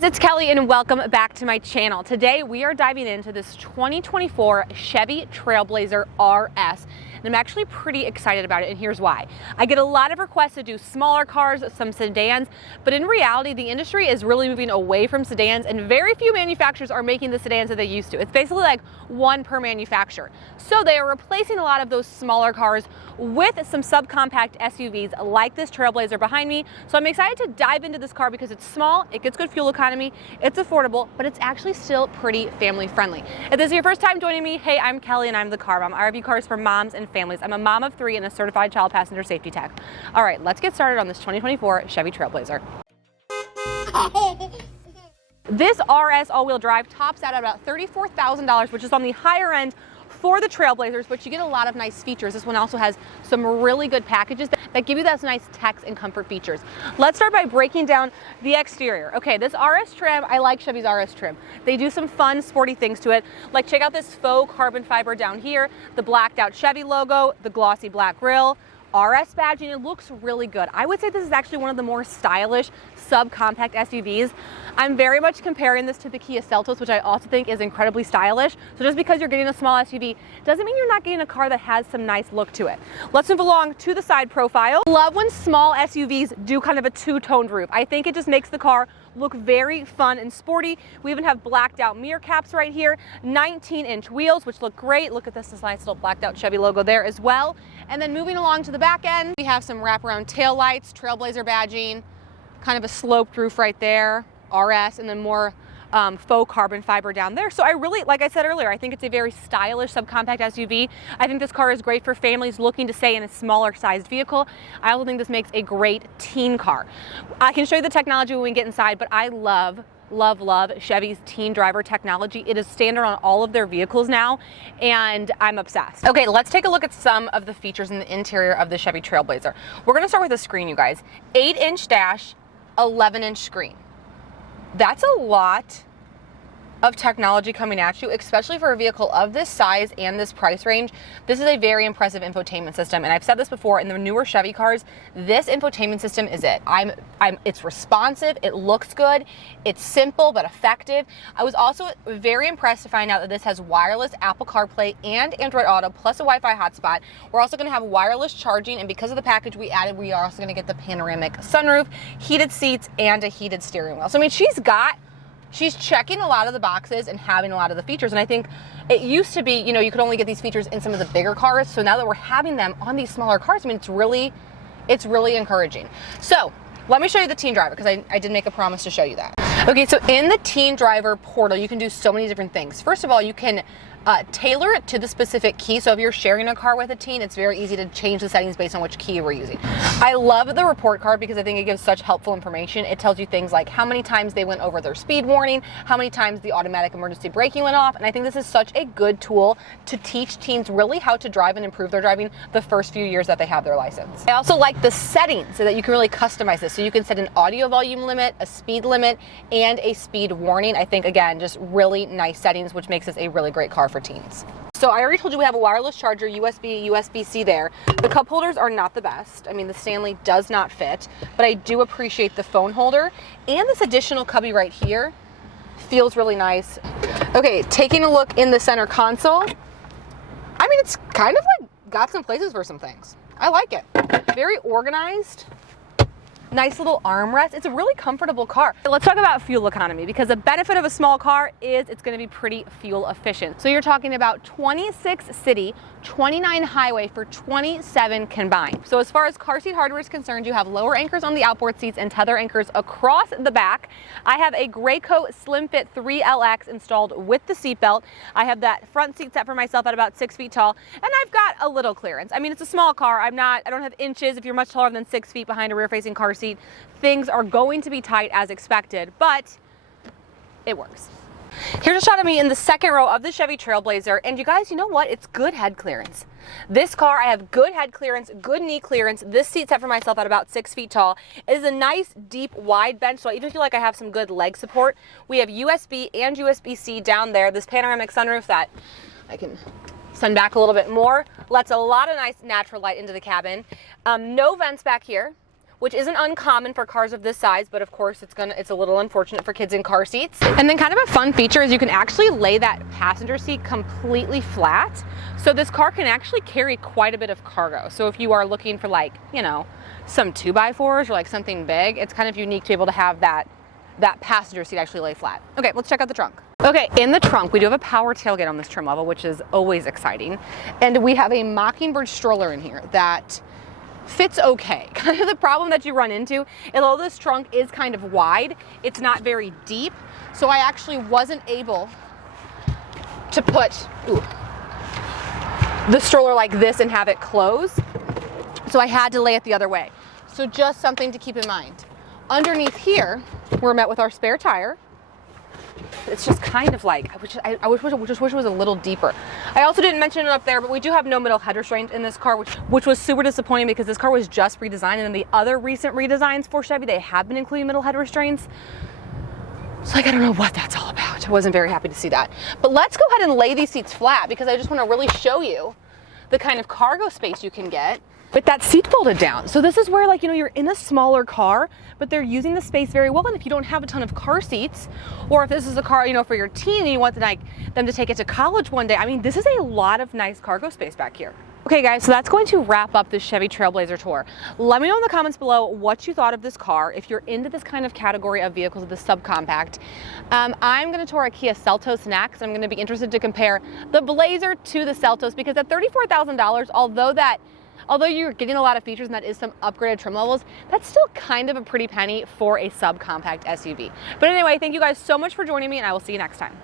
Guys, it's Kelly and welcome back to my channel. Today we are diving into this 2024 Chevy Trailblazer RS. And I'm actually pretty excited about it, and here's why. I get a lot of requests to do smaller cars, some sedans, but in reality, the industry is really moving away from sedans, and very few manufacturers are making the sedans that they used to. It's basically like one per manufacturer. So they are replacing a lot of those smaller cars with some subcompact SUVs like this Trailblazer behind me. So I'm excited to dive into this car because it's small, it gets good fuel economy, it's affordable, but it's actually still pretty family friendly. If this is your first time joining me, hey, I'm Kelly and I'm the Car Mom. I review cars for moms and families. I'm a mom of 3 and a certified child passenger safety tech. All right, let's get started on this 2024 Chevy Trailblazer. This RS all-wheel drive tops out at about $34,000, which is on the higher end for the Trailblazers, but you get a lot of nice features. This one also has some really good packages that give you those nice text and comfort features. Let's start by breaking down the exterior. Okay, this RS trim, I like Chevy's RS trim. They do some fun, sporty things to it. Like check out this faux carbon fiber down here, the blacked out Chevy logo, the glossy black grille, RS badging. It looks really good. I would say this is actually one of the more stylish subcompact SUVs. I'm very much comparing this to the Kia Seltos, which I also think is incredibly stylish. So just because you're getting a small SUV doesn't mean you're not getting a car that has some nice look to it. Let's move along to the side profile. I love when small SUVs do kind of a two-toned roof. I think it just makes the car look very fun and sporty. We even have blacked out mirror caps right here, 19-inch wheels, which look great. Look at this nice little blacked out Chevy logo there as well. And then moving along to the back end, we have some wraparound tail lights, Trailblazer badging, kind of a sloped roof right there, RS, and then more faux carbon fiber down there. So I really, like I said earlier, I think it's a very stylish subcompact SUV. I think this car is great for families looking to stay in a smaller sized vehicle. I also think this makes a great teen car. I can show you the technology when we get inside, but I love Chevy's teen driver technology. It is standard on all of their vehicles now, and I'm obsessed. Okay, let's take a look at some of the features in the interior of the Chevy Trailblazer. We're gonna start with the screen, you guys. 8-inch dash, 11-inch screen. That's a lot of technology coming at you, especially for a vehicle of this size and this price range. This is a very impressive infotainment system, and I've said this before, in the newer Chevy cars, this infotainment system is it. It's responsive, it looks good, it's simple but effective. I was also very impressed to find out that this has wireless Apple CarPlay and Android Auto, plus a Wi-Fi hotspot. We're also gonna have wireless charging, and because of the package we added, we are also gonna get the panoramic sunroof, heated seats, and a heated steering wheel. So I mean, she's checking a lot of the boxes and having a lot of the features. And I think it used to be, you know, you could only get these features in some of the bigger cars. So now that we're having them on these smaller cars, I mean, it's really encouraging. So let me show you the teen driver, because I did make a promise to show you that. Okay, so in the teen driver portal, you can do so many different things. First of all, you can tailor it to the specific key. So if you're sharing a car with a teen, it's very easy to change the settings based on which key we're using. I love the report card because I think it gives such helpful information. It tells you things like how many times they went over their speed warning, how many times the automatic emergency braking went off, and I think this is such a good tool to teach teens really how to drive and improve their driving the first few years that they have their license. I also like the settings so that you can really customize this. So you can set an audio volume limit, a speed limit, and a speed warning. I think, again, just really nice settings, which makes this a really great car for teens. So I already told you we have a wireless charger, USB-C there. The cup holders are not the best. I mean, the Stanley does not fit, but I do appreciate the phone holder, and this additional cubby right here feels really nice. Okay, taking a look in the center console. I mean, it's kind of like got some places for some things. I like it. Very organized. Nice little armrest. It's a really comfortable car. Let's talk about fuel economy, because the benefit of a small car is it's going to be pretty fuel efficient. So you're talking about 26 city, 29 highway for 27 combined. So as far as car seat hardware is concerned, you have lower anchors on the outboard seats and tether anchors across the back. I have a Graco Slim Fit 3LX installed with the seatbelt. I have that front seat set for myself at about 6 feet tall, and I've got a little clearance. I mean, it's a small car. I don't have inches. If you're much taller than 6 feet behind a rear-facing car seat, things are going to be tight as expected, but it works. Here's a shot of me in the second row of the Chevy Trailblazer, and you guys, you know what? It's good head clearance. This car, I have good head clearance, good knee clearance. This seat set for myself at about 6 feet tall. It is a nice, deep, wide bench, so I even feel like I have some good leg support. We have USB and USB-C down there. This panoramic sunroof that I can sun back a little bit more lets a lot of nice natural light into the cabin. No vents back here. which isn't uncommon for cars of this size, but of course it's a little unfortunate for kids in car seats. And then kind of a fun feature is you can actually lay that passenger seat completely flat. So this car can actually carry quite a bit of cargo. So if you are looking for like, you know, some 2x4s or like something big, it's kind of unique to be able to have that passenger seat actually lay flat. Okay, let's check out the trunk. Okay, in the trunk, we do have a power tailgate on this trim level, which is always exciting. And we have a Mockingbird stroller in here that fits okay. Kind of the problem that you run into, although this trunk is kind of wide, it's not very deep. So I actually wasn't able to put the stroller like this and have it close. So I had to lay it the other way. So just something to keep in mind. Underneath here, we're met with our spare tire. It's just kind of like, I wish it was a little deeper. I also didn't mention it up there, but we do have no middle head restraint in this car, which was super disappointing because this car was just redesigned, and in the other recent redesigns for Chevy, they have been including middle head restraints. So like, I don't know what that's all about. I wasn't very happy to see that. But let's go ahead and lay these seats flat because I just want to really show you the kind of cargo space you can get with that seat folded down. So this is where, like, you know, you're in a smaller car, but they're using the space very well. And if you don't have a ton of car seats, or if this is a car, you know, for your teen and you want them to take it to college one day, I mean, this is a lot of nice cargo space back here. Okay guys, so that's going to wrap up this Chevy Trailblazer tour. Let me know in the comments below what you thought of this car, if you're into this kind of category of vehicles, the subcompact. I'm going to tour a Kia Seltos next. I'm going to be interested to compare the Blazer to the Seltos because at $34,000, although you're getting a lot of features and that is some upgraded trim levels, that's still kind of a pretty penny for a subcompact SUV. But anyway, thank you guys so much for joining me, and I will see you next time.